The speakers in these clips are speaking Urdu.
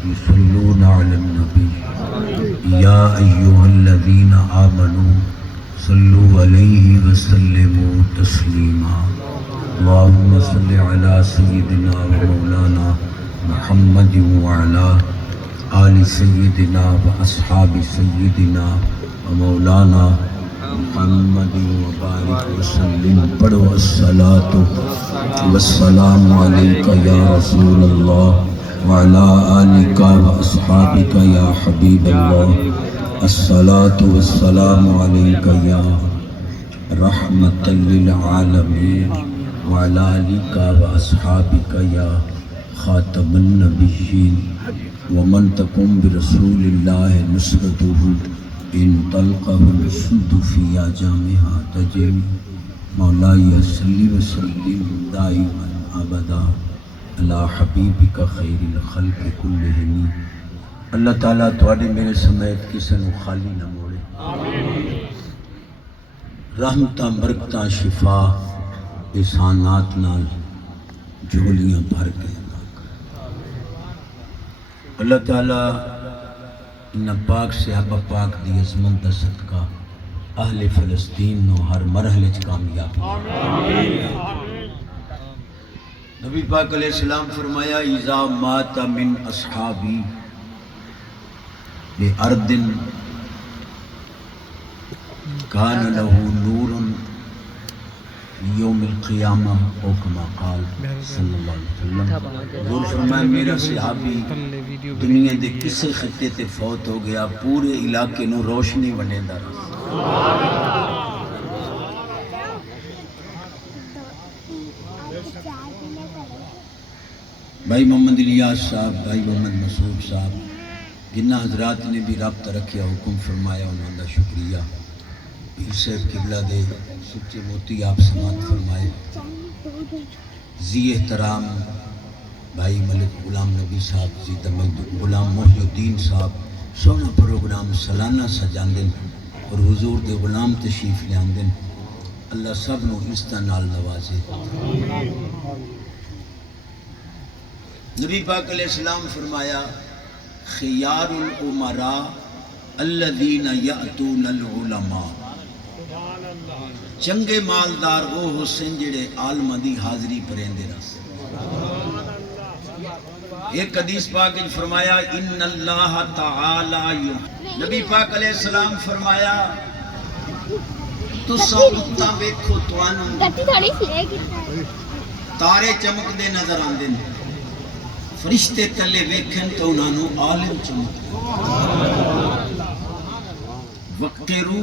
يصلون على النبي يا أيها الذين آمنوا صلوا عليه وسلموا تسليما اللهم صل على سيدنا ومولانا محمد وعلى آل سيدنا وأصحاب سيدنا ومولانا محمد وبارك وسلم پڑھو الصلاة والسلام عليك يا رسول الله وعلى آلك وأصحابك يا حبيب الله الصلاة والسلام عليك يا رحمة للعالمين وعلى آلك وأصحابك يا خاتم النبيين ومن تقم برسول الله نصرته ان تلقه الشد في جامها تجري مولاي صل وسلم دائما ابدا على حبيبك خير الخلق كلهم اللہ تعالیٰ تواڈے میرے سمیت کسی نو خالی نہ موڑے آمین رحمتاں برکتاں شفا احسانات نال جھولیاں بھر کے اللہ تعالیٰ ان پاک صحابہ پاک دی عظمت دا صدقہ اہل فلسطین نو ہر مرحلے چ کامیابی نبی پاک علیہ السلام فرمایا اذا مات من اصحابی بارض کان له نور یوم القیامہ او کما قال صلی اللہ علیہ وسلم حضور فرمایا میرا صحابی دنیا دے کسے خطے تے فوت ہو گیا پورے علاقے نو روشنی ونڈیندا رہا بھائی محمد الیاس صاحب بھائی محمد مسعود صاحب جنہ حضرات نے بھی رابطہ رکھیا حکم فرمایا انہوں دا شکریہ پیر صاحب قبلہ دے سچے موتی آپ سماعت فرمائے زی احترام بھائی ملک غلام نبی صاحب زی تمجد غلام محی الدین صاحب سونا پروگرام سالانہ سجاندن اور حضور دے غلام تشریف لیاندن اللہ سب نو عزتاں نال نوازے نبی پاک علیہ السلام فرمایا خیار الامراء الذین یأتون العلماء چنگے مالدار وہ حسین جڑے عالمہ دی حاضری پریندے رس ایک حدیث پاک فرمایا ان اللہ تعالی نبی پاک علیہ السلام فرمایا تو سوتا ویکھو توانوں تارے چمک دے نظر آندے فرشتے تلے ویکھن تو انہوں عالم چمک وقترو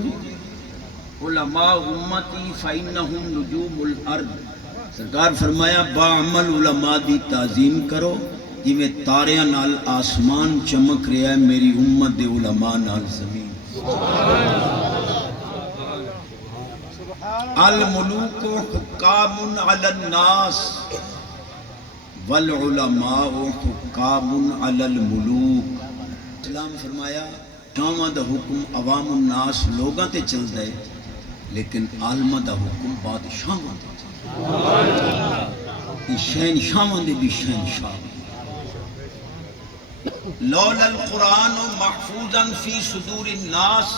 علماء امتی فإنہم نجوم الارض سرکار فرمایا باعمل علماء دی تعظیم کرو جی میں تاریاں نال آسمان چمک رہا ہے میری امت دے علماء نال زمین الملوک حکام علی الناس والعلماء حکام علی الملوک اسلام فرمایا شامہ دا حکم عوام الناس لوگاں تے چل دے لیکن عالمہ دا حکم بادشاہاں تے چل دے شہن شاہاں دے بھی شہن شاہ لولا القرآن محفوظا فی صدور الناس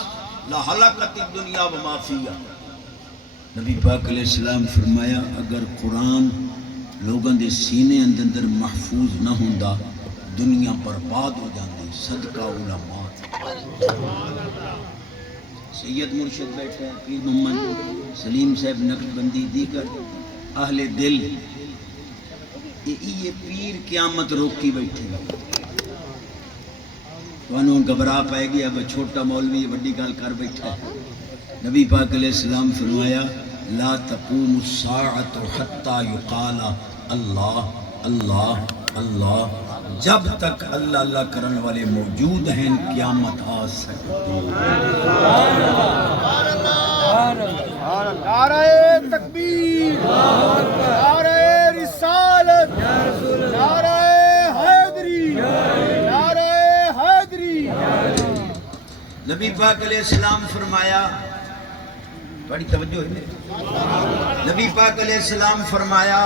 لحلقت الدنیا وما فیہا نبی پاک علیہ السلام فرمایا اگر قرآن لوگاں دے سینے اندر محفوظ نہ ہوندا دنیا برباد ہو جاندی صدقہ علماء سید مرشد بیٹھے ہیں پیر محمد سلیم صاحب نقشبندی دیگر اہل دل یہ پیر قیامت روکی بیٹھے وانوں گھبرا پائے گی اب چھوٹا مولوی بڑی گل کر بیٹھا نبی پاک علیہ السلام فرمایا لا تقوم الساعة حتى يقال اللہ اللہ اللہ جب تک اللہ اللہ کرنے والے موجود ہیں قیامت آ سکتی نعرہ تکبیر نعرہ رسالت نعرہ حیدری نعرہ حیدری نبی پاک علیہ السلام فرمایا بڑی توجہ ہے نبی پاک علیہ السلام فرمایا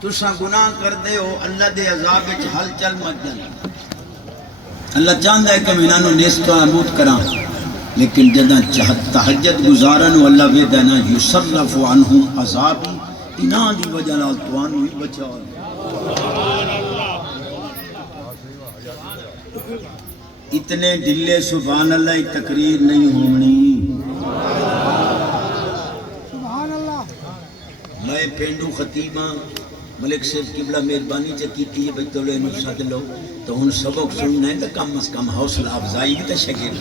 تساں گناہ کر دے ہو اللہ دے عذاب وچ ہل چل مت جانا اللہ چاہتا ہے کہ میں انہوں نیست و نابود کراں، لیکن جدہ تہجد گزارن اللہ ویدہ نا یصرف عنہم عذابی، انہاں دی وجہ نال توانو ہی بچاؤ۔ اتنے ڈلے سبحان اللہ تقریر نہیں ہونی۔ میں پینڈو خطیبہ ملک صاحب قبلہ مہربانی چکی کی بھئی تو لے انہوں ساتھ لو تو ہن سبق سننا ہے تو کم از کم حوصلہ افزائی کی تو شکر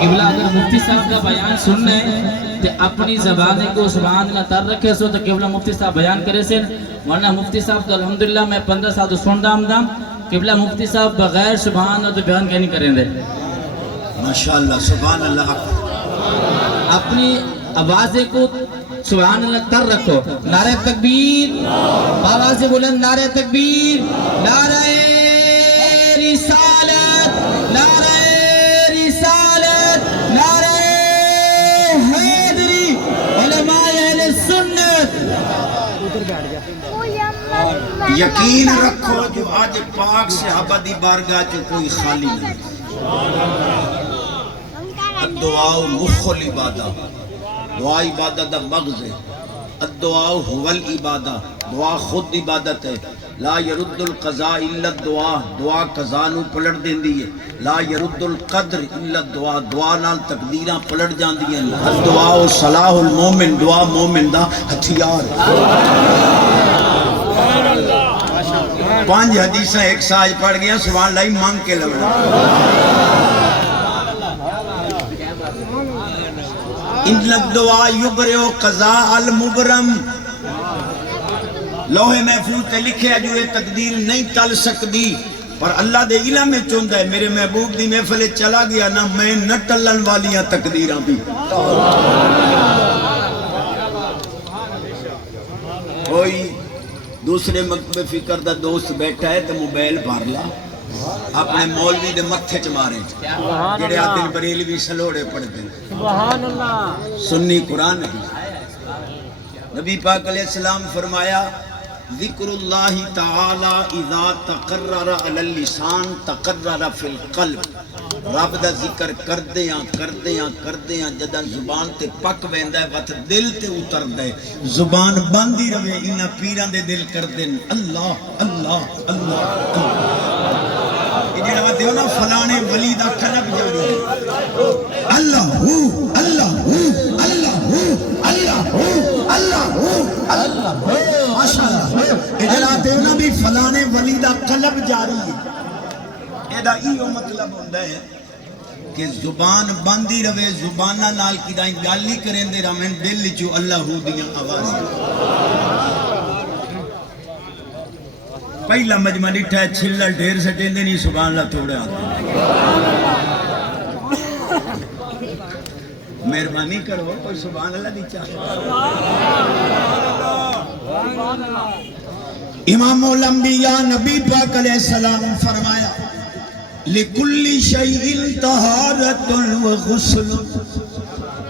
قبلہ اگر مفتی صاحب کا بیان سننا ہے تو اپنی زبانیں کو سبحان اللہ تر رکھے سو تو قبلہ مفتی صاحب بیان کرے سے، ورنہ مفتی صاحب تو الحمدللہ میں 15 سال تو سن رہا ہوں قبلہ مفتی صاحب بغیر سبحان اللہ تو بیان کہیں نہیں کریں دے۔ ماشاءاللہ سبحان اللہ، اپنی آوازیں کو سبحان اللہ تر رکھو۔ نعرہ تکبیر، آوازیں بلند، نعرہ تکبیر، نعرہ رسالت، نعرہ رسالت، نعرہ حیدری، علماء اہل سنت۔ یقین رکھو جو آج پاک صحابہ دی بارگاہ جو کوئی خالی نہیں۔ الدعاء مخ العبادہ، دعا عبادت دا مغز ہے۔ الدعاء هو العبادہ، دعا خود عبادت ہے۔ لا يرد القضاء الا الدعاء، دعا قضا نو پلٹ دیندی ہے۔ لا يرد القدر الا الدعاء، دعا نال تقدیراں پلٹ جاندی ہیں۔ الدعاء صلاح المومن، دعا مومن دا ہتھیار ہے۔ 5 حدیثیں ایک ساج پڑھ گیا سبحان اللہ مانگ کے لگنا۔ ان الدعاء یبرئ قضاء المبرم، لوح محفوظ تے لکھے جو یہ تقدیر نہیں ٹل سکتی، پر اللہ دے علم میں چوندا ہے میرے محبوب دی محفل چلا گیا نا میں نہ ٹلن والیاں تقدیراں بھی۔ کوئی دوسرے مکتب فکر دا دوست بیٹھا ہے تو موبائل بھر لا اپنے مولوی دے متھے چ مارے، جڑے آدن بریلوی سلوڑے پڑھتے ہیں۔ سبحان اللہ، سنی قرآن ہے۔ نبی پاک علیہ السلام فرمایا ذکر اللہ تعالی اذا تقرر علی اللسان تقرر فی القلب، رب دا ذکر کردیاں جدہ زبان تے پک ویندا ہے وقت دل تے اتردا ہے، زبان بند ہی رہے انہاں پیراں دے دل کردے اللہ اللہ اللہ جڑا دیو نا فلانے ولی دا قلب جاری اللہ ہو اللہ ہو اللہ ہو اللہ ہو اللہ ہو اللہ ہو ماشاءاللہ، جڑا دیو نا بھی فلانے ولی دا قلب جاری ہے، ایدا ایو مطلب ہوندا ہے کہ زبان بند ہی رہے، زبانہ نال کی دائیں گالی کریں دے رہے دل چو اللہ ہو دیاں آواز۔ پہلا مجمع ڈٹھا ہے چھلل ڈھیر سٹیں دے نہیں سبحان اللہ تھوڑے آتے۔ مہربانی کرو کوئی سبحان اللہ دی چاہے۔ امام الانبیاء نبی پاک علیہ السلام فرمایا لِكُلِّ شَيْءٍ طَهَارَةٌ وَغُسْلٌ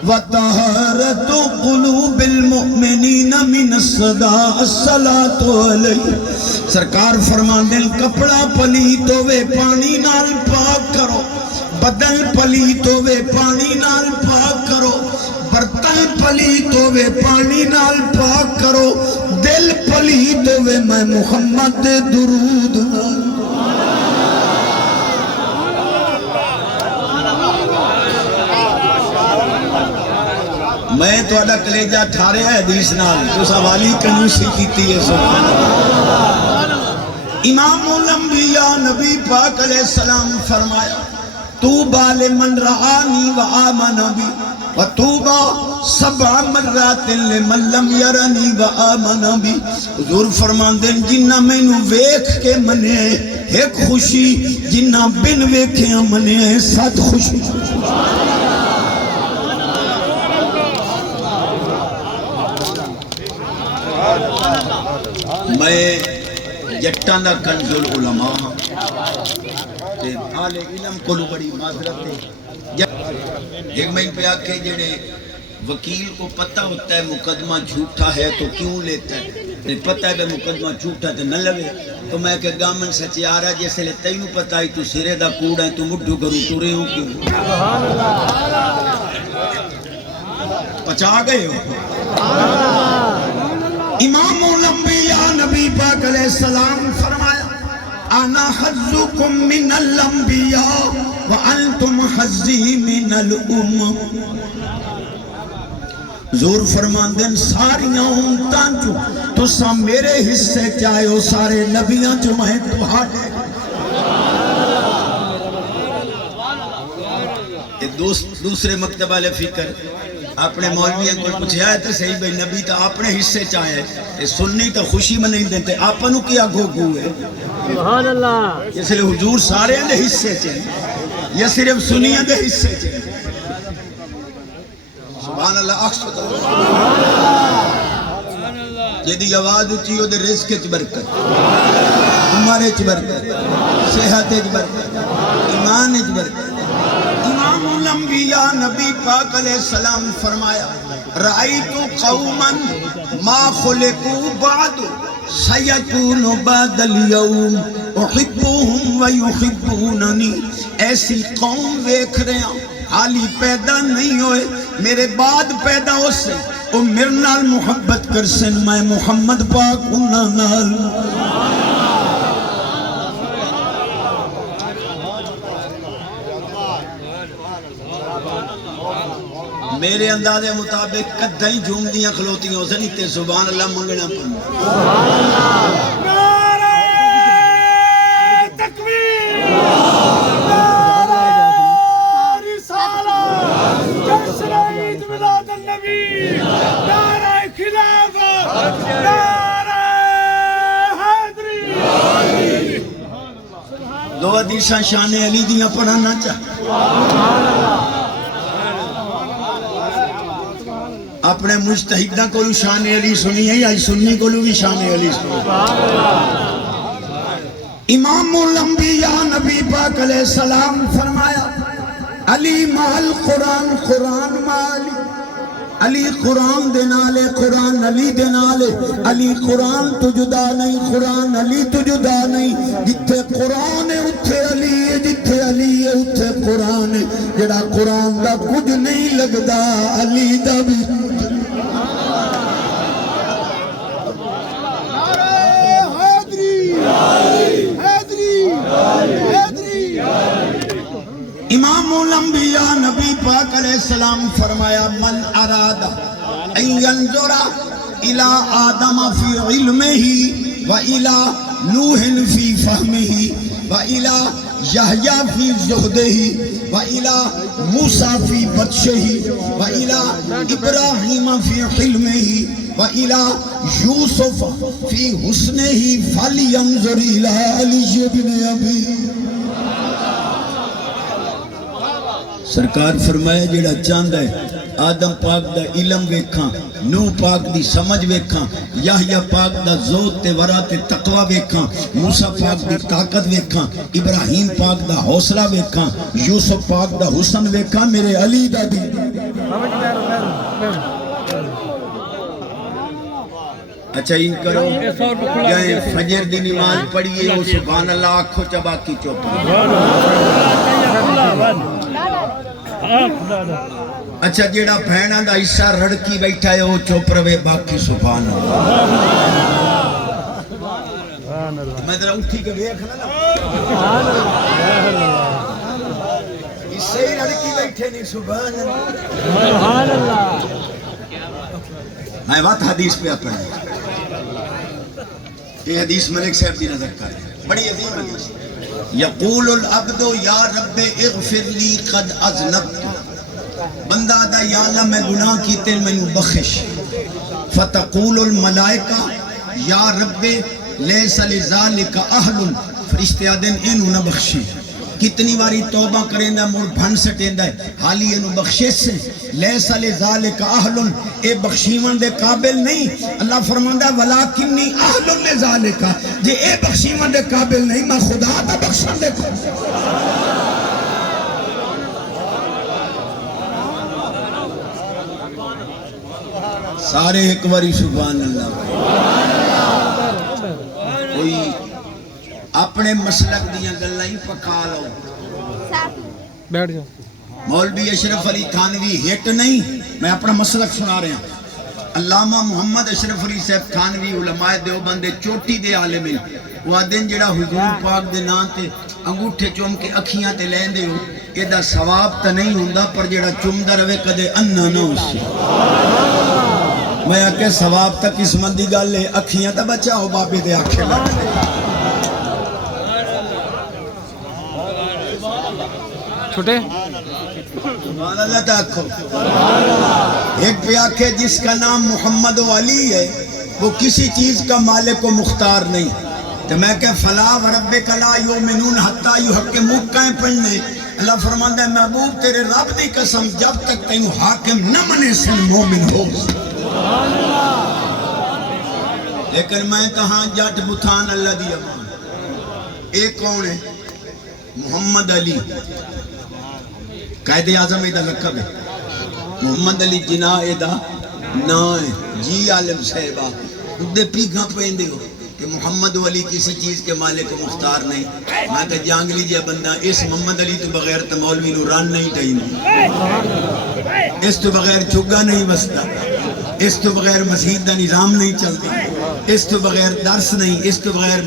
وَطَهَارَةُ قُلُوبِ الْمُؤْمِنِينَ مِنَ الصَّلَاةُ عَلَيْهِ، سرکار فرماندے کپڑا پلیت ہوئے پانی نال پاک کرو، بدن پلیت ہوئے پانی نال پاک کرو، برتن پلیت ہوئے پانی نال پاک کرو، دل پلیت ہوئے میں محمد درود نال۔ میں تو اڈا کلیجہ ٹھارے ہے حدیث نال تو سوالی کنوسی کیتی ہے سبحان اللہ۔ امام الانبیاء نبی پاک علیہ السلام فرمایا توبہ لمن رعانی وآمن بی وطوبہ 7 مرات لمن لم یرنی وآمن بی، حضور فرمان دیں جنہ میں نو ویکھ کے منے ایک خوشی، جنہ بن ویکھے منے 7 خوشی۔ میں جٹاں دا کنز العلماء تے اہل علم کو بڑی معذرت ہے، ایک میں پہ آکے جڑے وکیل کو پتہ ہوتا ہے مقدمہ جھوٹا ہے تو کیوں لیتا ہے، پتہ ہے مقدمہ جھوٹا تو نہ لگے، تو میں کہ گامن سچی آ رہا جیسے لے تینوں پتہ ہی تو سرے دا کوڑا ہے تو مڈھو کروں تو رہے ہوں کیوں پچا گئے ہو۔ امام الانبیاء نبی پاک علیہ السلام فرمایا انا حظکم من الانبیاء وانتم حظی من الامم، زور فرماندن ساریاں امتاں چو تو سا میرے حصے چاہے ہو سارے نبیاں چو میں تو ہاٹے۔ دوسرے مکتب والے فکر اپنے مولویوں کو پوچھا ہے تو صحیح بھئی نبی تو اپنے حصے چاہے ہے، سننی تو خوشی میں نہیں دیتے آپنوں کیا گھو ہے، سبحان اللہ، یہ صرف حضور سارے اندے حصے چاہے یا صرف سنی اندے حصے چاہے۔ سبحان اللہ، اکسو تو جدی آواز اچھی ہو دے رزق چ برکت، تمہارے چ برکت، صحت چ برکت، ایمان چ برکت۔ امام الانبیاء نبی پاک علیہ السلام فرمایا رأیتو قوما ما خلقو بعد سیکون بعد اليوم احبوہم ویحبوننی، ایسی قوم ویکھ رہے ہیں حالی پیدا نہیں ہوئے میرے بعد پیدا ہو سے او میرے نال محبت کر سن میں محمد پاک انہاں نال۔ میرے اندازے مطابق کدھائیں جھوم دیاں کھلوتیاں ہو سنی تے سبحان اللہ منگنا پڑھنا۔ نعرہ تکبیر، نعرہ رسالت، جشن عید میلاد النبی، نعرہ خلافت، نعرہ حیدری۔ دو حدیثاں شان علی دیاں پڑھانا چاہ اپنے مجتہدہ کو شان علی سنی ہے یا سنی کو بھی شان علی سنی۔ امام الانبیاء نبی پاک علیہ السلام فرمایا علی مال قرآن، قرآن مالی، علی قرآن دے نالے، قرآن علی دے نالے، علی قرآن تو جدا نہیں، قرآن علی تو جدا نہیں، جتھے قرآن ہے اتھے علی ہے، جتھے علی ہے اتھے قرآن ہے، جڑا قرآن دا کچھ نہیں لگدا علی دا بھی۔ امام الانبیاء نبی پاک علیہ السلام فرمایا من ارادہ ان ینظر الى آدم فی علمہ و الى نوح فی فہمہ و الى یحییٰ فی زہدہ و الى موسیٰ فی بطشہ و الى ابراہیم فی حلمہ و الى یوسف فی حسنہ فلینظر الى علی بن ابی۔ سرکار فرمایا جڑا چاندہ ہے آدم پاک دا علم ویکھاں، نوح پاک دی سمجھ ویکھاں، یحییٰ پاک دا زود تے ورا تے تقوی ویکھاں، موسیٰ پاک دی طاقت ویکھاں، ابراہیم پاک دا حوصلہ ویکھاں، یوسف پاک دا حسن ویکھاں، میرے علی دا دی۔ اچھا ان کرو جائیں فجر دی نماز پڑھئے ہو سبحان اللہ آنکھو چبا کی چوپا۔ اچھا جیڑا بھینہ دا حصہ رڑکی بیٹھا ہے وہ چوپ روے باقی سبحان اللہ۔ میں ذرا اٹھی کے بیکھنا نا اس سے ہی رڑکی بیٹھے نہیں سبحان اللہ۔ میں بات حدیث پہ اپنے یہ حدیث ملک صاحب دی نظر کر بڑی عظیم حدیث۔ یقول العبد یا رب اغفر لی قد اذنبت، بندہ دا یا اللہ میں گناہ کیتے میں بخش، فتقول الملائکہ یا رب لیس لذالک اہل، فرشتے آدن اینو نہ بخشی، کتنی باری توبہ کریں دا مور بھن سٹیں دا حالی اینو بخشش سے لیس لذالک اہل، اے بخشیمن دے قابل نہیں۔ اللہ فرماندہ ولیکنی اہل لذالک، جے اے بخشیمن دے قابل نہیں میں خدا تا بخشن دے کو۔ سارے ایک باری سبحان اللہ. کوئی اپنے مسلک دیاں گلاں ہی پکا لو. بیٹھ جاؤ. مولوی اشرف علی تھانوی ہٹ نہیں، میں اپنا مسلک سنا رہا ہوں. علامہ محمد اشرف علی صاحب تھانوی علماء دیوبند دے چوٹی دے عالم ہیں. وہ دن جڑا حضور پاک دے نام تے انگوٹھے چوم کے اکھیاں تے لیندے ہو، اے دا ثواب تا نہیں ہوندا، پر جڑا چومدا رہے کدے انا نہ ہوسی. میں آکے ثواب تک اس مندی گل ہے، اکھیاں تا بچاؤ بابے دے آکھے لگ. چھوٹے سبحان اللہ تاکھو. ایک پہ آکھے جس کا نام محمد و علی ہے وہ کسی چیز کا مالک و مختار نہیں. تو میں کہ فلا وربک لا یؤمنون حتی یحکموک کہیں پڑھنے. اللہ فرماندہ ہے محبوب تیرے رب دی قسم جب تک تینوں حاکم نہ منے سن مومن ہو. لیکن میں کہاں جٹ بتھان اللہ دی امان. ایک کون ہے؟ محمد علی قائد اعظم ایدہ لقب ہے. محمد علی جناح ایدہ نا ہے. جی عالم صاحبہ دے پیگاں پہندے ہو کہ محمد علی کسی چیز کے مالک و مختار نہیں. میں کہ جانگ لیجئے بندہ اس محمد علی تو بغیر تو مولوی نو ران نہیں ٹائیں، اس تو بغیر چگا نہیں بستا، اس تو بغیر مسجد دا نظام نہیں چلتی، اس تو بغیر درس نہیں، اس تو بغیر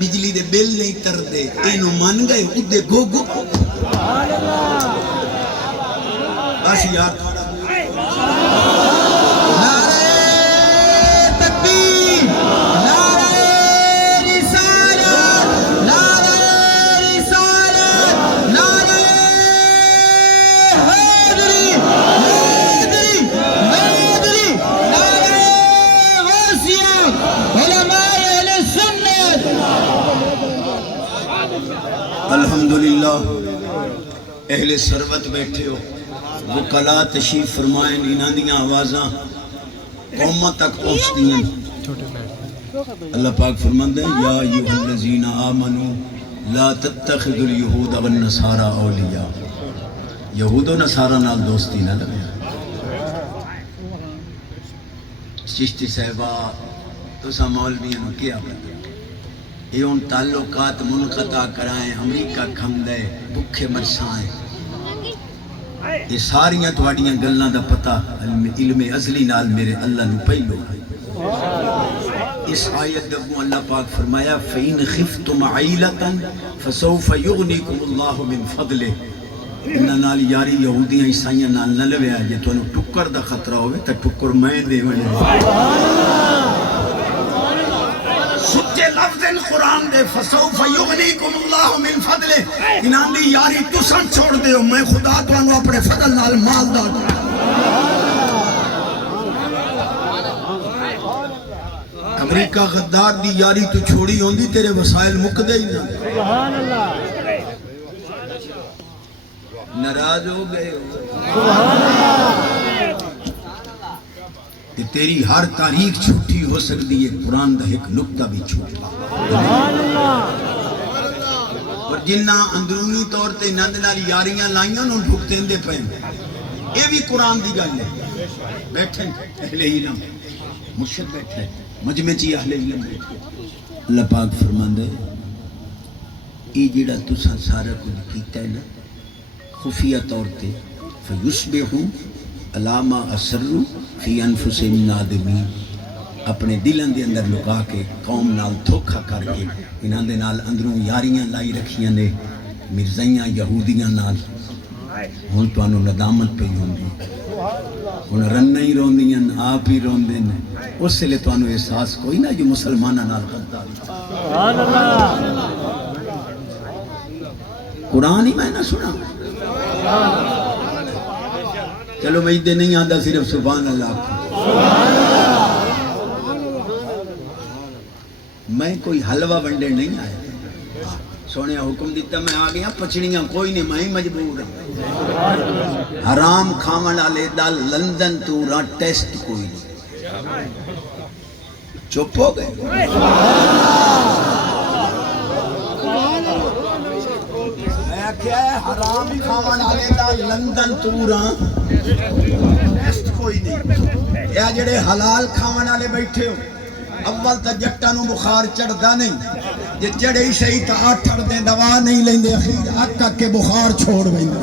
بجلی دے بل نہیں تر دے. اینو مان گئے ادھے گو گو بس یار. نعرہ تکبیر، نعرہ رسالت، نعرہ رسالت، نعرہ حیدری، حیدری، حیدری، نعرہ غوثیہ، علماء اہل سنت. الحمدللہ اہل سروت بیٹھے ہو، وکلا تشریف فرمائیں، انہاں دیاں آوازاں قوموں تک پہنچتی ہیں. اللہ پاک فرماندے ہیں یا ایھا الذین آمنوا لا تتخذوا اليہود والنصارى اولیاء. یہود و نصارہ نال دوستی نہ لگے. چشتی صاحبہ تساں مولویاں نو کیا پتہ یہ ان تعلقات منقطع کرائیں، امریکہ کھم دے بکھے مرسائیں. یہ ساریاں تواڈیاں گلاں دا پتہ علم ازلی نال میرے اللہ نو پہلو ہے. اس آیت دگوں اللہ پاک فرمایا فَإِنْ خِفْتُمْ عَيْلَةً فَسَوْفَ يُغْنِيكُمُ اللَّهُ مِنْ فَضْلِهِ. انہاں نال یاری یہودیاں عیسائیاں نال نہ لویا جے تانوں ٹکر دا خطرہ ہوئے تے ٹکر میں دے ونے. سچے لفظ قرآن دے فَسَوْفَ يُغْنِيكُمُ اللَّهُ مِنْ فَضْلِهِ. انہاں دی یاری تساں چھوڑ دے ہو، میں خدا تانوں اپنے فضل نال مال دا. امریکہ غدار دی یاری تو چھوڑی ہوندی تیرے وسائل مک دے ہی نہ. سبحان اللہ. ناراض ہو گئے ہو سبحان اللہ. کہ تیری ہر تاریخ چھوٹی ہو سکتی ہے، قرآن دا ایک نقطہ بھی چھوٹا. سبحان اللہ. اور جنہ اندرونی طور تے نند نال یاریاں لائیاں نوں ڈھکتے دے پے یہ بھی قرآن دی گل ہے. بیٹھے اہل علم مرشد بیٹھے مجمع چی اہل علم بیٹھے. اللہ پاک فرماندے یہ جڑا تساں سارا کچھ کیتا ہے نا خفیہ طور تے فیصبحوا علی ما اسروا فی انفسہم نادمین. اپنے دلاں دے اندر لکا کے قوم نال دھوکھا کر کے انہاں دے نال اندروں یاریاں لائی رکھیاں نے مرزائیاں یہودیاں نال. ہن تانوں ندامت پئی ہوندی، ہن رن نہیں روندیاں آپ ہی روندے نے. اس لیے تانوں احساس کوئی نہ جو مسلماناں نال غداری. سبحان اللہ. قرآن ہی میں نہ سنا. چلو میں دے نہیں آدھا صرف سبحان اللہ. میں کوئی حلوہ ونڈے نہیں آیا. سونے حکم دیتا میں آ گیا پچڑیاں کوئی نہیں میں مجبور ہوں. حرام کھاون والے دا لندن تو را ٹیسٹ کوئی نہیں. چپ ہو گئے. میں کیا ہے حرام کھاون والے دا لندن تو را ٹیسٹ کوئی کوئی نہیں یا جڑے حلال کھاون والے بیٹھے ہو اول تا جٹاں نوں بخار چڑھدا نہیں جے چڑھے ہی صحیح تا 8 دے دوا نہیں لیندے اخیر اک کے بخار چھوڑ ویندے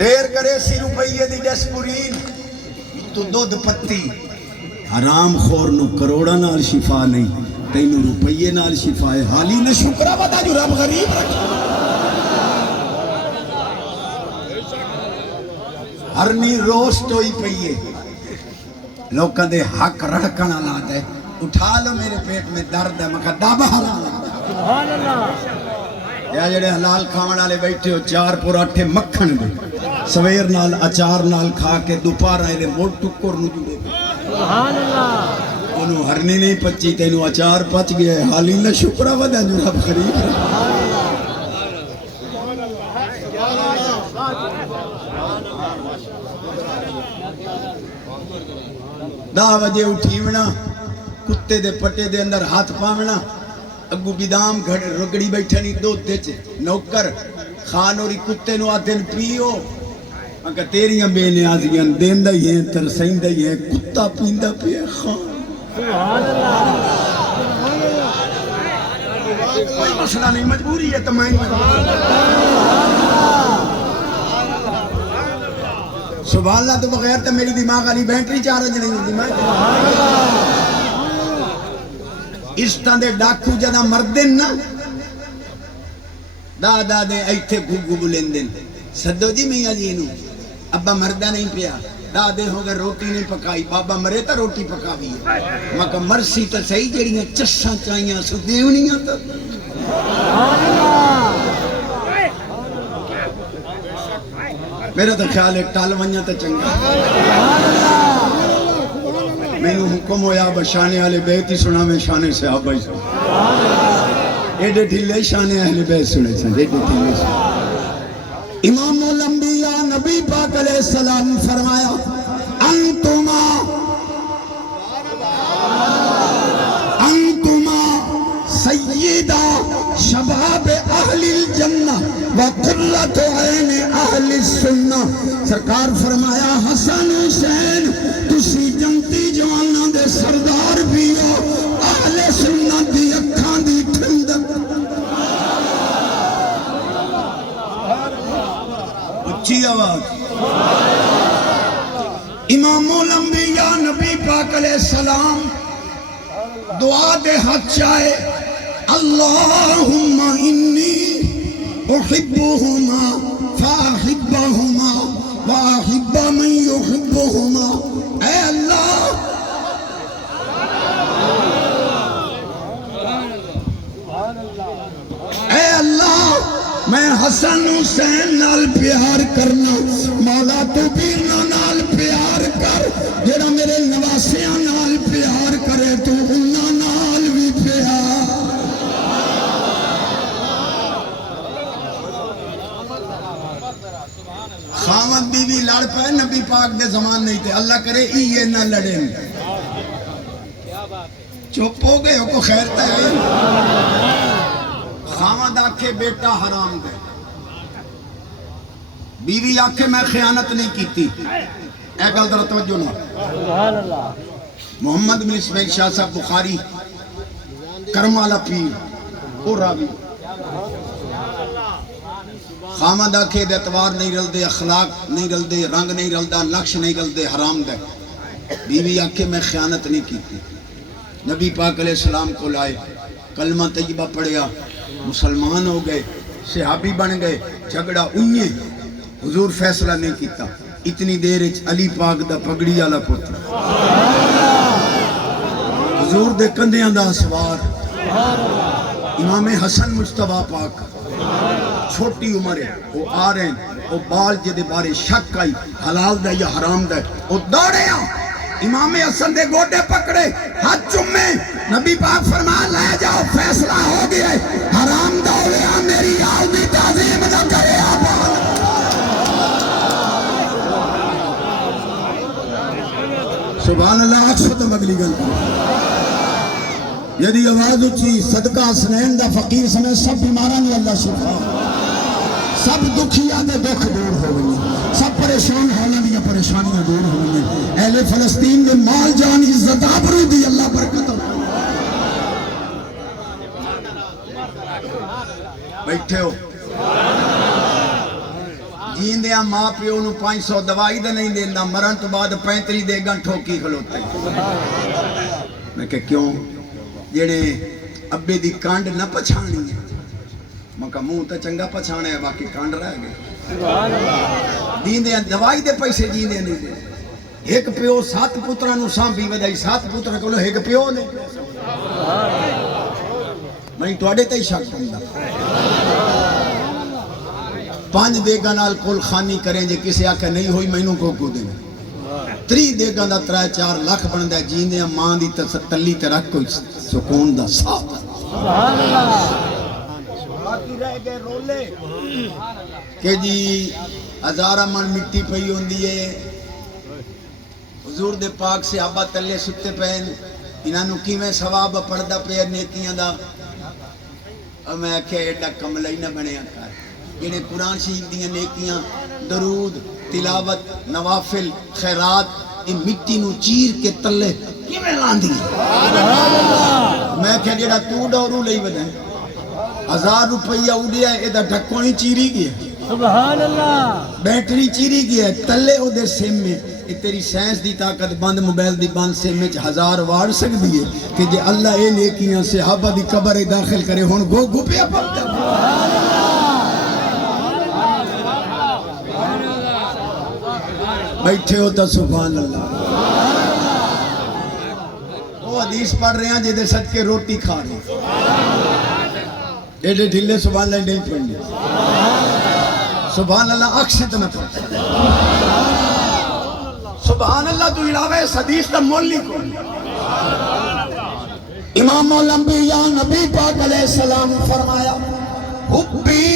دیر کرے 80 روپیے دی ڈسپورین تو دودھ پتی حرام خور نو کروڑا نال شفا نہیں تینوں روپیے نال شفا ہے حالی نے شکرہ بتا جو رب غریب رکھا ہرنی روسٹ ہوئی پئیے لوکاں دے حق رڑکن والا ہے اٹھا لو میرے پیٹ میں درد ہے مکھا دابا حرام سبحان اللہ یا جڑے حلال کھاون والے بیٹھے ہو 4 پراٹھے مکھن دے سویر نال اچار نال کھا کے دوپہر ایلے موڑ ٹکر نو جڑے سبحان اللہ انہوں ہرنی نہیں پچی تینوں اچار پچ گیا ہے حالی نہ شکرہ ودا جو رب غریب دا وجہ اٹھیونا کتے دے پٹے دے اندر ہاتھ پاونا اگو بدام رگڑی بیٹھا نہیں دو دے چے نوکر خانوری کتے نو آدھن پیو اگر تیریاں بے نیازیاں دیندہ ہی ہیں ترسیندہ ہی ہیں کتا پیندہ پی خان سبحان اللہ کوئی مسئلہ نہیں مجبوری ہے تمہیں سبحان اللہ تو بغیر تو میری دماغ والی بیٹری چارج نہیں ہوتی میں اس طرح دے ڈاکو جدا مردن نا دا دے ایتھے گھو بلندن سدو جی میاں جی نو ابا مردہ نہیں پیا دادے ہو گئے روٹی نہیں پکائی بابا مرے تا روٹی پکا بھی ہے مکہ مرسی تا صحیح جڑیاں چشاں چاہیاں سو دیونیاں تا میرا تو خیال ایک ٹال ونیا تا چنگا میں نو حکم ہویا بشانے والے بیت ہی سنا میں شانے سے آبا ہی سنا ایڈے ڈھلے شانے اہل بیت سنے سن ایڈے ڈھلے سنے امام الانبیاء نبی پاک علیہ السلام فرمایا انتما سیدہ شباب اہل الجنہ وقرۃ عین اہل السنہ سرکار فرمایا حسن حسین تسی جنتی جواناں دے سردار بھی ہو اہل سنت دی اکھاں دی ٹھنڈک اچھی آواز امام الانبیاء نبی پاک علیہ السلام دعا دے حق چاہے اللہم انی احبہما فاحبہما واحب من یحبہما اے اللہ اے اللہ میں حسن حسین نال پیار کرنا مولا تو بیرنا نال پیار کر جڑا میرے نواسیاں نال پیار کرے تو انہاں نال بھی پیار خامد بیوی لڑ پہ نبی پاک دے زمان نہیں تھے اللہ کرے یہ نہ لڑیں چپ ہو گئے ہو کو خیر تے خامد آکھے بیٹا حرام دے بیوی آکھے میں خیانت نہیں کیتی اے گل ذرا توجہ نہ سبحان اللہ محمد بن اسماعیل شاہ صاحب بخاری کرم والا پیر اور راوی خامد آکھے دے اتوار نہیں رل دے اخلاق نہیں رل دے رنگ نہیں رلدا نقش نہیں رل دے حرام دے بیوی آکھے میں خیانت نہیں کیتی نبی پاک علیہ السلام کو لائے کلمہ طیبہ پڑھیا مسلمان ہو گئے صحابی بن گئے جھگڑا انہیں حضور فیصلہ نہیں کیتا اتنی دیر علی پاک دا پگڑی والا پتر حضور دے کندھیاں دا سوار امام حسن مجتبیٰ پاک چھوٹی عمر ہے وہ آ رہے ہیں وہ بال جدے بارے شک آئی حلال دا یا حرام دا وہ دوڑے امام حسن دے گوڑے پکڑے ہاتھ چمے نبی پاک فرمان لے جاؤ فیصلہ ہو گیا ہے حرام دا ہو گیا میری آل بھی تعظیم نہ کرے آبان سبحان اللہ اکسو تو مگلی گل یدی آواز اچھی صدقہ حسنین دا فقیر سمیں سب بیماران اللہ شفا سب دکھیا دے دکھ دور ہو گئے، سب پریشان ہونے دیا پریشانیاں دور ہو گئے، اہل فلسطین دے مال جان عزت آبرو دی اللہ برکت ہو۔ بیٹھے ہو جیندیاں ماں پیو نو 500 دوائی دا نہیں دینا، مرن تو بعد 35 دے گن ٹھوکی کھلوتے۔ میں کہ کیوں؟ جڑے ابے دی کانڈ نہ پچھانی ہے، میں کہا منہ تو چنگا پچھانے ہے، باقی کانڈ رہ گئے۔ دیندیاں دوائی دے پیسے جیندیاں نہیں دے۔ ایک پیو 7 پتران نو سانبھی ودائی، 7 پتران کولو ایک پیو نے۔ میں تواڈے تے ہی شک کردا، 5 دیگاں نال کل خانی کریں جے کسے آکھے نہیں ہوئی مینوں کو دے 3 دیگاں دا 3-4 لاکھ بندا جیندیاں ماں دی تلی تے رکھ کوئی سکون دا ساتھ۔ سبحان اللہ باقی رہ گئے رولے کہ جی 1000 من مٹی پئی ہوندی ہے، حضور دے پاک صحابہ تلے ستے پین، انہاں نوں کیویں ثواب پڑدا پیا نیکیاں دا۔ میں کہ ایڈا کملئی نہ بنیا کر، جڑے قرآن شریف دیاں نیکیاں، درود، تلاوت، نوافل، خیرات، یہ مٹی نو چیر کے تلے کیویں لاندی؟ میں کہ جڑا تو ڈورو لئی ودا 1000 روپیہ اڑیا ایدا ڈھکونی چیری گیا، سبحان اللہ بیٹری چیری گیا تلے او دے سیم میں۔ یہ تیری سائنس دی طاقت بند موبائل دی بند سیم میں 1000 وار سکدی ہے کہ جے اللہ اے نیکیاں صحابہ دی قبر داخل کرے ہن گو پیا پڑتا۔ بیٹھے ہو تو سبحان اللہ۔ وہ حدیث پڑھ رہے ہیں جیدے صدقے روٹی کھا رہے ہیں، ایڈے ڈھلے سبحان اللہ نہیں پڑھنے، سبحان اللہ اکشت میں پڑھتا۔ سبحان اللہ تو علاوہ اس حدیث کا مولی کو امام الانبیاء نبی پاک علیہ السلام فرمایا حبی،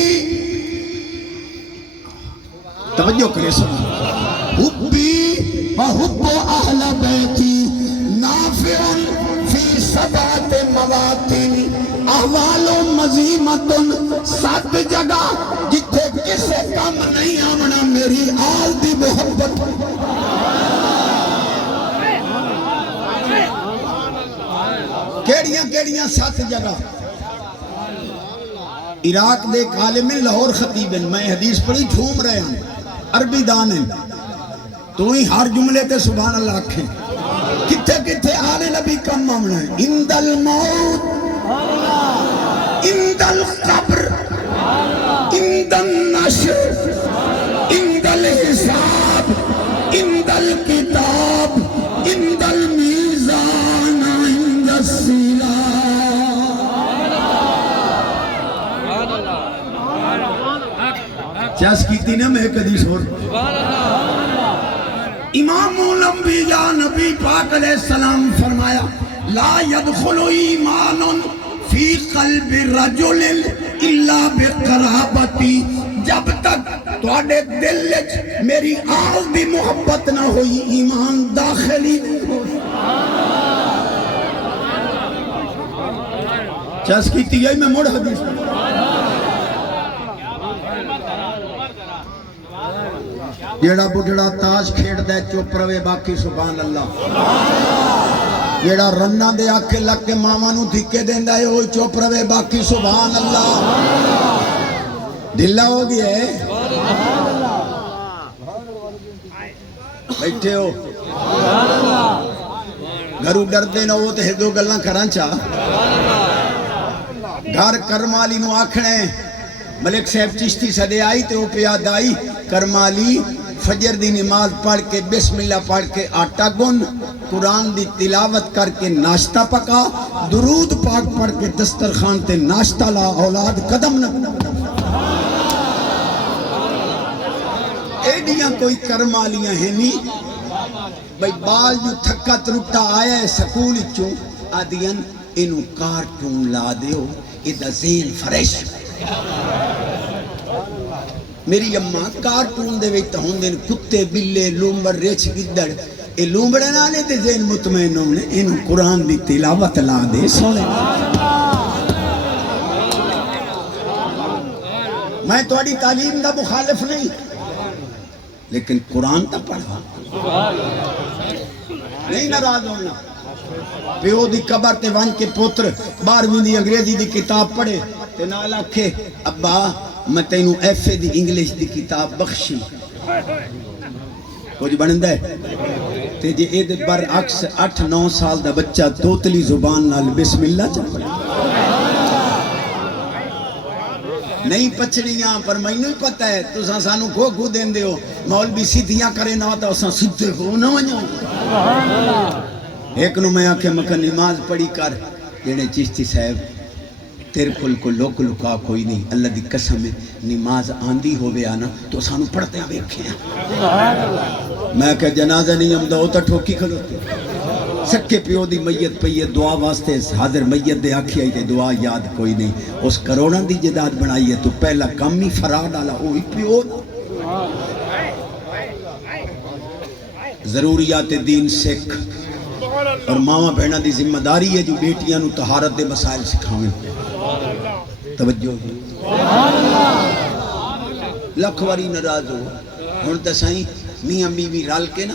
توجہ کرے سبحان حبی وحب اہل بیتی نافع فی 7 مواطن احوال مزیمت 7 جگہ جتھے کسے کم نہیں آمنا میری آل دی محبت۔ کیڑیاں 7 جگہ؟ عراق دے عالم لاہور خطیب ہیں، میں حدیث پڑھی جھوم رہے ہیں، عربی دان ہیں، تو ہی ہر جملے تے سبحان اللہ رکھیں۔ کتھے آل نبی کم معاملہ ہے؟ اند الموت، اند القبر، اند النشر، اند الحساب، اند الکتاب، اند المیزان، اند الصراط۔ چاس کیتی نا میں ایک حدیث اور امام الانبیاء نبی پاک علیہ السلام فرمایا لا يدخل ایمان فی قلب رجل الا بقرابتی، جب تک تواڈے دل وچ میری آل دی محبت نہ ہوئی ایمان داخل ہی نہیں ہو۔ چاس کیتی ہے میں مڑ حدیث جیڑا بڑھڑا تاش کھیڑ دے چپ روے باقی سبحان اللہ، جیڑا رنہ دے آکھے لگ کے ماما نو دھکے دیندہ ہے وہ چپ روے باقی سبحان اللہ۔ ڈھلا ہو گیا ہے، بیٹھے ہو گھرو ڈر دینا وہ تو ہدو گلنا کرانچا گھر کرمالی نو آکھنے ملک صاحب چشتی صدے آئی تے وہ پیاد آئی کرمالی فجر دی نماز پڑھ کے بسم اللہ پڑھ کے آٹا گن، قرآن دی تلاوت کر کے ناشتہ پکا، درود پاک پڑھ کے دسترخوان تے ناشتہ لا، اولاد قدم نہ ایڈیاں کوئی کرمالیاں ہیں نہیں بھئی بال جو تھکا ترکتا آیا ہے سکول چوں آدین انہوں کارٹون لا دیو ادھا ذہن فریش۔ میری اماں کارٹون دے ویتا ہوں دن کتے بلے لومبر ریچ گدڑ اے لومبڑے نانے دے ذہن مطمئن ہونے انہوں قرآن دی تلاوت لا دے سونے۔ میں تھوڑی تعلیم دا مخالف نہیں، لیکن قرآن تا پڑھا نہیں ناراض ہونا۔ پیو دی قبر تے ون کے پوتر 12ویں دی انگریزی دی کتاب پڑھے تے نال آکھے ابا میں تینوں ایف اے دی انگلش دی کتاب بخشی، کچھ بندا ہے؟ تے جے اے دے برعکس 8-9 سال دا بچہ توتلی زبان نال بسم اللہ چا پڑھے، نہیں پچھڑیاں پر مینوں ہی پتہ ہے تساں سانوں گھو دیندے ہو، مولوی سیدھیاں کرے نہ تا اساں سیدھے ہو نہ ونجو۔ ایک نو میں آکھے مکہ نماز پڑھی کر، جڑے چشتی صاحب تیرے کو لوک لکا کوئی نہیں، اللہ دی قسم ہے نماز آندی ہووے آنا تو سانو پڑھتے ہیں ویکھے ہیں۔ میں کہ جنازہ نہیں آمدا او تا ٹھوکی کھلوتے، سکے پیو دی میت پئی ہے دعا واسطے حاضر میت دے آکھی آئی تے دعا یاد کوئی نہیں، اس کروڑاں دی جداد بنائی ہے تو پہلا کم ہی فرا ڈالا وہی پیو۔ ضروریات دین سکھ اور ماما بہنہ دی ذمہ داری ہے جو بیٹیاں نو طہارت دے مسائل سکھاویں۔ توجہ لکھ واری ناراض ہو ہن تے سائیں میاں بیوی رل کے نا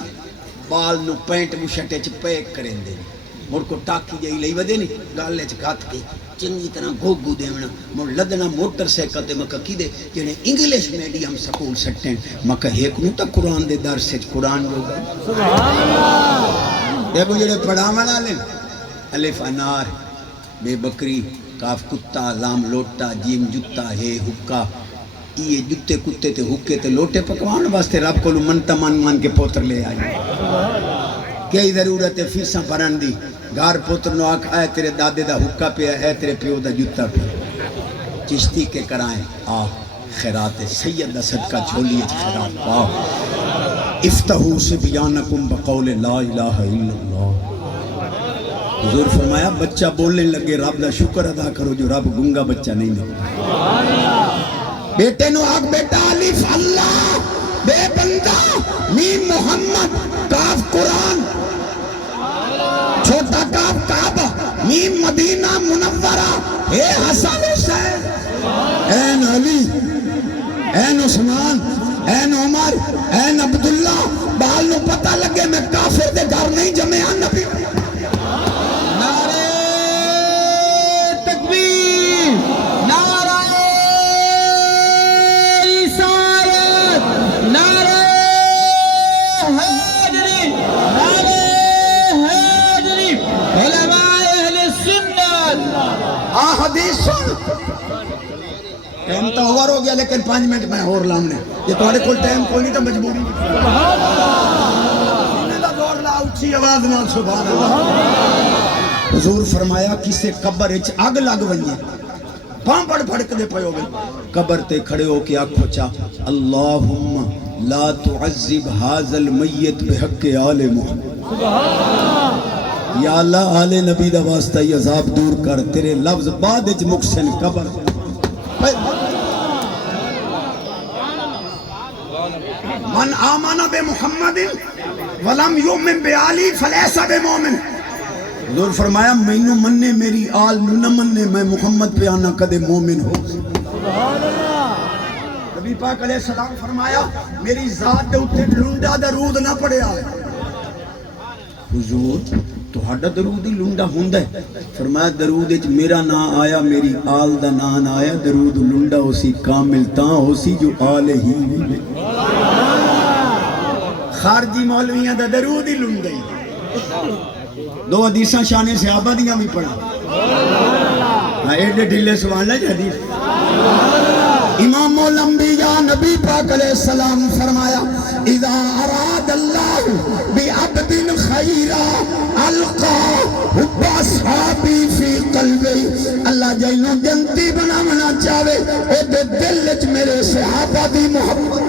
بال نو پینٹ مشٹے چ پیک کریں دے، مڑ کو ٹاکی جائی لئی ودے نہیں گل وچ گھت کے چنگی طرح گوگو دیونا، مڑ لدنا موٹر سائیکل تے مکہ کی دے جڑے انگلش میڈیم سکول سٹیں مکہ ایک نو تا قرآن دے درس وچ قرآن جو گئے سبحان اللہ۔ دیکھو جڑے پڑھاون والے الف انار، بے بکری، کاف کتا، لام لوٹا، جیم جتا، ہے حکا، یہ جتے کتے تے حکے تے لوٹے پکوان واسطے رب کو منتا مان کے پوتر لے آئی۔ کئی ضرورت ہے فیساں بھرن دی، گھر پوتر نو آکھ اے تیرے دادے دا حکا پیا اے تیرے پیو دا جتا پیا، چشتی کے کرائیں آ خیرات سید دا صدقہ جھولی خیرات پاؤ۔ افتحوا صبیانکم بقول لا الہ الا اللہ۔ حضور فرمایا بچہ بولنے لگے رب دا شکر ادا کرو جو رب گنگا بچہ نہیں لگا۔ بیٹے نو آگ بیٹا الف اللہ، بے بندہ، میم محمد، کاف قرآن، چھوٹا کاف کعبہ، میم مدینہ منورہ، اے حسن حسین، این علی، این عثمان، این عمر، این عبداللہ، بال نو پتہ لگے میں کافر دے گھر نہیں جمعہ نبی۔ نعرہ تکبیر، نعرہ رسالت، نعرہ حیدری، نعرہ حیدری، علماء اہل سنت۔ حدیث سن ٹائم تو اوور ہو گیا لیکن 5 منٹ میں اور لامنے یہ تھوڑے کول ٹائم کوئی نہیں تو مجبوری سبحان اللہ، انہیں دا دور لا اچھی آواز نال سبحان اللہ۔ حضور فرمایا کسے قبر اچ اگ لگ ونجے پاں پڑ پھڑک دے پئے ہوگے قبر تے کھڑے ہو کے آنکھوں چا اللہم لا تعذب هذا المیت بحق آل محمد، یا اللہ آل نبی دا واسطہ یہ عذاب دور کر، تیرے لفظ بعد اچ مکسن قبر من آمن بے محمد ولم یؤمن بے علی فلیسا بے مومن۔ حضور فرمایا مینوں مننے میری آل نہ مننے میں محمد پہ آنا کدے مومن ہو۔ نبی پاک علیہ السلام فرمایا میری ذات دے اوتے لنڈا درود نہ پڑھیا۔ حضور تہاڈا درود ہی لنڈا ہوندا ہے؟ فرمایا درود وچ میرا نام آیا میری آل دا نام آیا، درود لنڈا اسی کامل تاں اسی جو آل ہی ہوئے۔ خارجی مولویاں دا درود ہی لنڈا ہی۔ 2 حدیثاں شان صحابہ دیاں بھی پڑھا، ایڈے ڈھلے سوال ہے حدیث۔ امام الانبیاء نبی پاک علیہ السلام فرمایا اذا اراد اللہ بعبد خیرا القا حب اصحابی فی قلبی، اللہ جائنوں جنتی بناونا چاہے اے دے دل وچ میرے صحابہ دی محبت۔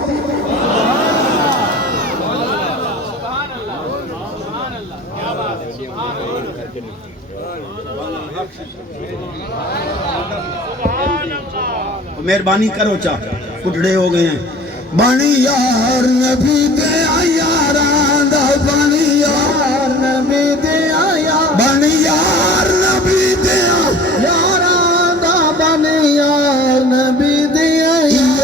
مہربانی کرو چاہ پٹھڑے ہو گئے ہیں۔ بانی یار نبی دے یاران دا، بانی یار نبی دے یاران، بانی یار نبی دے یاران دا، بانی یار نبی دے یاران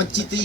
25-30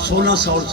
1600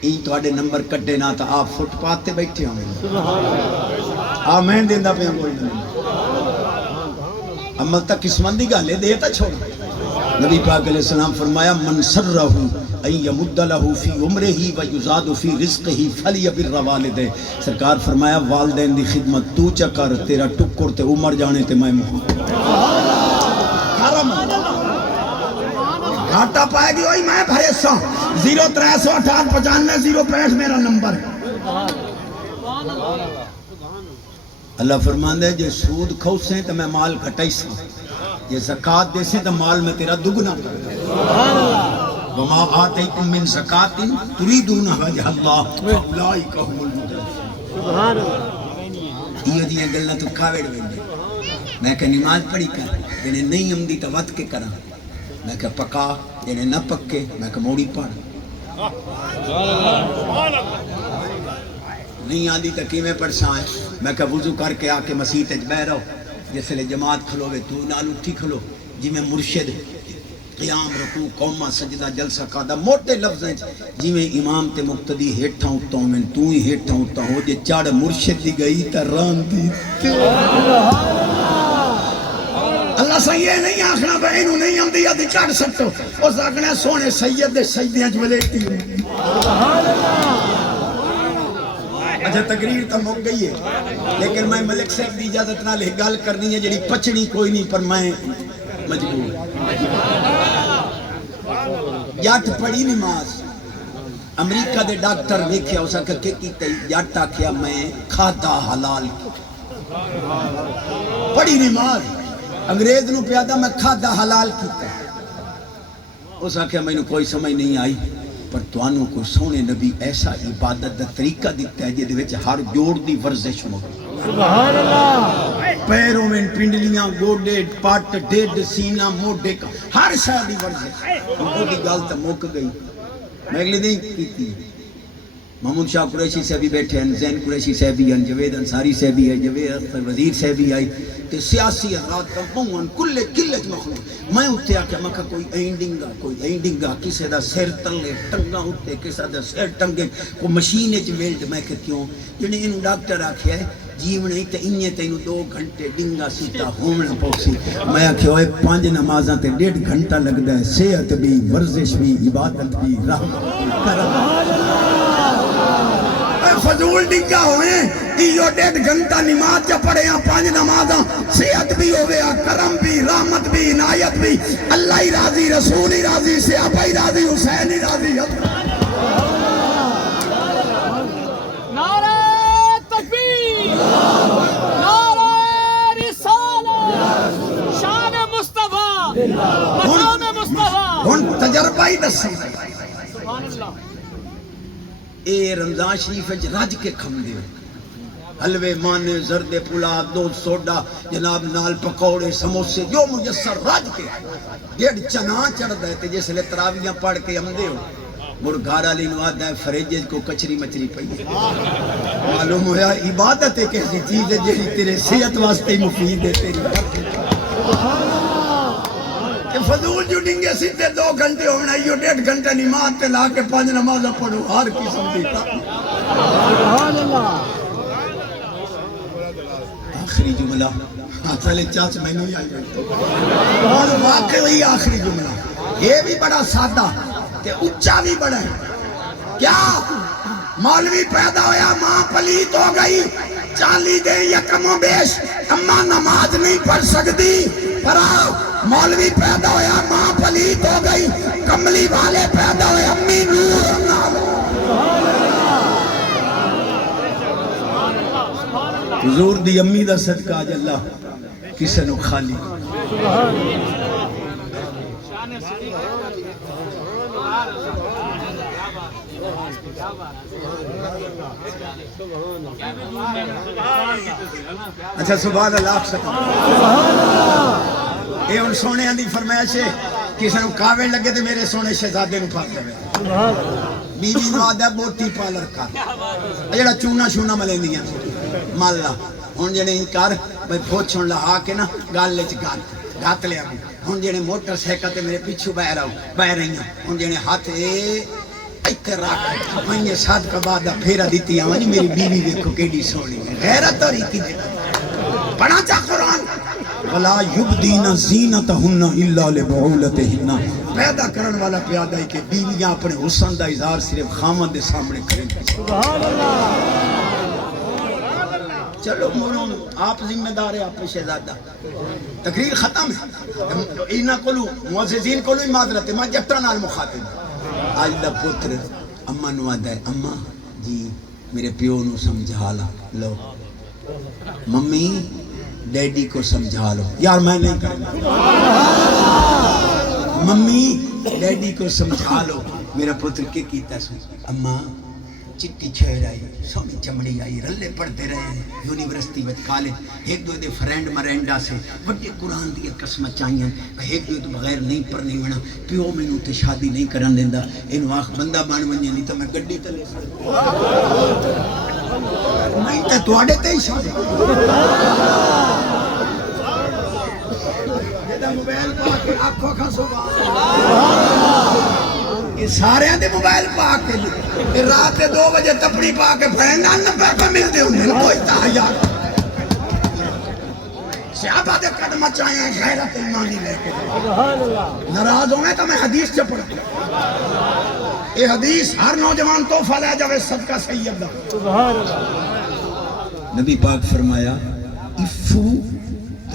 این تواڈے نمبر کٹے نہ تا آپ فٹ پاتھ تے بیٹھے ہوں میں دیندا پیا کوئی نہیں عمل تک قسمت دی گل ہے دے تا چھوڑ نبی پاک علیہ السلام فرمایا من سرہ ان یمد لہ فی عمرہ و یزاد فی رزقہ فلیبر والدہ سرکار فرمایا والدین دی خدمت تو چکر تیرا ٹکر تے عمر جانے تے میں حرم گھاٹا پائے گی وہی میں بھرے سا 036895 میرا نمبر ہے اللہ فرماندہ ہے جے سود کھوسیں تو میں مال گھٹائی سا یہ زکاة دے سے تو مال میں تیرا دگنا کر وما آتیکم من زکاة تریدون وجہ اللہ فاولائک هم المتقون یہ دیئے گلنا تو کھاوڑ ویندے میں کہ نماز پڑھی کر جنہیں نہیں امدی تو وقت کے کرا میں کہ پکا جنہیں نہ پکے میں کہ موڑی پڑھ نہیں آدھی تکی میں پڑھسائیں میں کہ وضو کر کے آکے مسیح تج بہ رہو جیسے لے جماعت کھلوے تو نال اٹھی کھلو جی میں مرشد قیام رکوع قومہ سجدہ جلسہ قادہ موٹے لفظ ہیں جی میں امام تے مقتدی ہیٹھا ہوتا ہوں میں تو ہی ہیٹھا ہوتا ہوں جے چاڑ مرشد دی گئی تا ران دی اللہ صحیح نہیں آخنا بہنو نہیں ہم دیا دی چاڑ سکتو اس آخنا سونے سید دے سجدیاں جو لیتی ہوں اچھا تقریر تو مک گئی ہے لیکن میں ملک صاحب دی اجازت نہ لے گل کرنی ہے جڑی پچڑی کوئی نہیں پر میں مجبور جٹ پڑھی نماز امریکہ دے ڈاکٹر ویکھیا اسا کہ کیتا جٹ آکھیا میں کھادا حلال پڑھی نماز انگریز نو پیادا میں کھادا حلال کیتا اسا کہ مینوں کوئی سمجھ نہیں آئی پر توانوں کو سونے نبی ایسا عبادت دا طریقہ دیتا ہے جدے وچ ہر جوڑ دی ورزش موجود سبحان اللہ پیروں میں پنڈلیاں گوڈے پٹ ڈیڈ سینہ موڈے کا ہر شے دی ورزش وہ دی گل تے مک گئی میں اگلے دن کیتی محمود شاہ قریشی سے بھی بیٹھے ہیں زین قریشی سے بھی ہیں جوید انصاری سے بھی ہے جوید وزیر سے بھی آئی تے سیاسی حضرات کا پون کلے کلے مخلوق میں اٹھے آ کے مکہ کوئی اینڈنگا کسے دا سر تلے ٹنگا اٹھے کسے دا سر ٹنگے کو مشین وچ ویلڈ میں کہ کیوں جنے اینو ڈاکٹر آکھیا ہے جیون تے انہیں تینو 2 گھنٹے ڈنگا سیتا ہومنا پوسی میں آکھیا ہوئے 5 نمازاں تے 1.5 گھنٹہ لگدا ہے صحت بھی ورزش بھی عبادت بھی رحمت بھی کرم فضول ڈگا ہوئے ایو 1.5 گھنٹہ نماز جا پڑھے ہیں 5 نمازاں صحت بھی ہوئے کرم بھی رحمت بھی عنایت بھی اللہ ہی راضی رسول ہی راضی صحابہ ہی راضی حسین ہی راضی نعرہ تکبیر نعرہ رسالت شان مصطفیٰ مقام مصطفیٰ ہن تجربہ ہی دسی سبحان اللہ اے رمضان شریف وچ رج کے کھمدے حلوے مانے زرد پلا دودھ سوڈا جناب نال پکوڑے سموسے جو مجسر رج کے 1.5 چنا چڑھدا ہے تے جس لے تراویحاں پڑھ کے آمدے ہو مڑ گھر والی نو آدا ہے فریج کو کچری مچری پئی ہے معلوم ہویا عبادت ایک ایسی چیز ہے جڑی تیرے صحت واسطے مفید ہے تیری کہ فضول جو ڈنگے سیدھے 2 گھنٹے ہونا یہ 1.5 گھنٹہ نماز تے لا کے 5 نمازاں پڑھو ہر قسم دی سبحان اللہ آخری جملہ چلے چاچ میں نہیں آئی بیٹھتے اور واقعی آخری جملہ یہ بھی بڑا سادہ کہ اچھا بھی بڑا ہے کیا مولوی پیدا ہویا ماں پلیت ہو گئی چالی دے یا کم و بیش اماں نماز نہیں پڑھ سکتی پر مولوی پیدا ہویا ماں پلیت ہو گئی کملی والے پیدا ہوئے امی نور حضور دی امی دا صدقہ آج اللہ کسے نو خالی اچھا سبحان اللہ اے ان سونے اندی فرمائش ہے کسی نو کاوے لگے تو میرے سونے شہزادے نو پاک دے بیوی نو آدھا بوٹی پالر کر جڑا چونا شونا ملیں دیا مالا ہون جنے ہی کر بھئی پوچھون لہا کے نا گالے چ گات لیا ہون جنے موٹر سیکل تے میرے پیچھو بہ رہی ہیں ہون جنے ہاتھ ایتھے رکھ میں صدقہ بعد پھیرا دیتی آوانی میری بیوی دیکھو کیڑی سونی ہے غیرت اور کی دیکھو پڑھا چا قرآن ولا یبدین زینتہن الا لبعولتہن پیدا کرن والا پیدا ہے کہ بیویاں اپنے حسن دا اظہار صرف خامد دے سامنے کریں سبحان اللہ چلو مولون آپ ذمہ دار ہے آپ شہزادہ تقریر ختم ہے اینا کلو معززین کلو ہی معذرت ہے میں جبتر نال مخاطب آج دا پتر اماں نو آدھا ہے اماں جی میرے پیو نو سمجھا لو ممی ڈیڈی کو سمجھا لو یار میں نہیں کرنا ممی ڈیڈی کو سمجھا لو میرا پتر کے کیتا سو اماں چٹی چھوڑ آئی سونی چمڑی آئی رلے پڑھتے رہے ہیں یونیورسٹی وچ کالج ایک دو دے فرینڈ مرینڈا سے وڈے قرآن دی قسمت چاہیے ایک دو تو بغیر نہیں پڑھنی ہونا پیو مینوں تے شادی نہیں کرن دیندا اینو آخ بندہ بن ونجے نہیں تو میں گڈی تے لے نہیں تے تواڈے تے ہی شادی جدا موبائل پا کے آنکھوں کھا سبحان یہ سارے دے موبائل پا کے رات 2 بجے تپڑی پا کے فرینڈاں نہ پہ ملتے ہوں کوئی تاہیا صحابہ دے قدم چاہے ہیں غیرت ایمانی لے کے ناراض ہوئے تو میں حدیث سے پڑھتا یہ حدیث ہر نوجوان تحفہ لے جاوے صدقہ سید دا نبی پاک فرمایا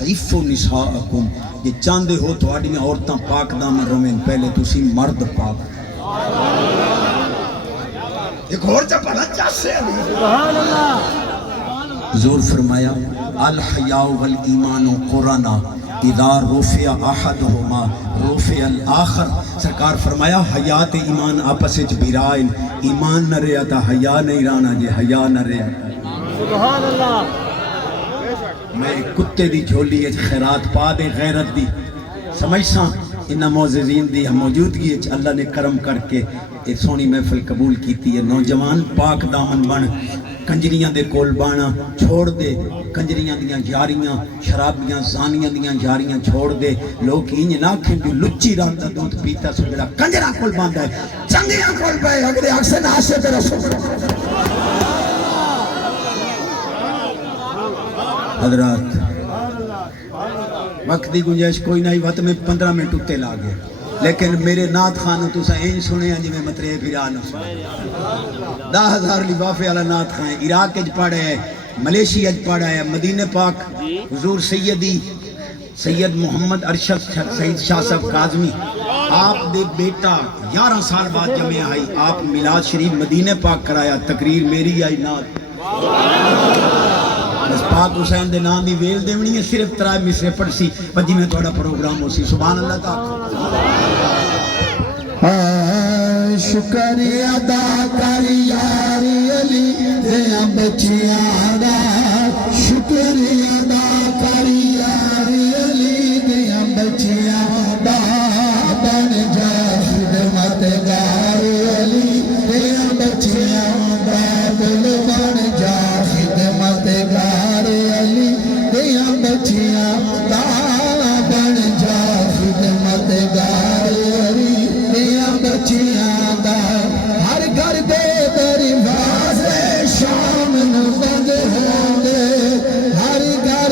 عفو نساءکم یہ چاندے ہو تو آڑیاں عورتاں پاک دامن رومین پہلے تسی مرد پاک ایک اور چپڑا چاسے سبحان اللہ حضور فرمایا الحیاء والایمان قرآن اذا رفع احدہما رفع الآخر سرکار فرمایا حیات ایمان آپس اچ بیرائن ایمان نہ رہا تا حیاء نہیں رانا جے حیاء نہ رہا سبحان اللہ میں کتے دی جھولی اچ خیرات پا دے غیرت دی سمجھساں انہا معززین دی موجودگی اچ اللہ نے کرم کر کے ایک سونی محفل قبول کیتی ہے نوجوان پاک دامن بن کنجریاں دے کول بانا چھوڑ دے کنجریاں دیاں جاریاں شرابیاں زانیاں دیاں جاریاں چھوڑ دے لوگ انج نہ کھیں جو لچی رانتا دودھ پیتا سو جڑا کنجرہ کول باندھا ہے چنگیاں کول پائے اگرے اکسن آسے تے رسول حضرات وقت دی گنجائش کوئی نہیں وقت میں 15 منٹ اتے لا گیا لیکن میرے نات خانوں تو سا این سنے ہیں جی میں مطرے پیرانو سنے 10,000 لفافے والا نات خان ہے عراق اج پڑھا ہے ملیشیا اج پڑھا ہے مدینہ پاک حضور سید محمد ارشد سید شاہ صاحب کاظمی آپ دے بیٹا 11 سال بعد جمعے آئی آپ میلاد شریف مدینہ پاک کرایا تقریر میری آئی نات بس پاک حسین دے نام دی ویل دیونی ہے صرف 3 مصرے پڑھ سی پجی میں توڑا پروگرام ہو سی سبحان اللہ تعالیٰ شکریہ ادا کر یاری علی دیاں بچیاں دا شکریہ ادا کر یاری علی دیاں بچیاں دا بن جا خدمت گار علی دیاں بچیاں دا دل بن جا خدمت گار علی دیاں بچیاں دا بن جا خدمت گار علی دیاں بچیاں دا ہر گھر دے دروازے شام نو بند ہوندے ہر گھر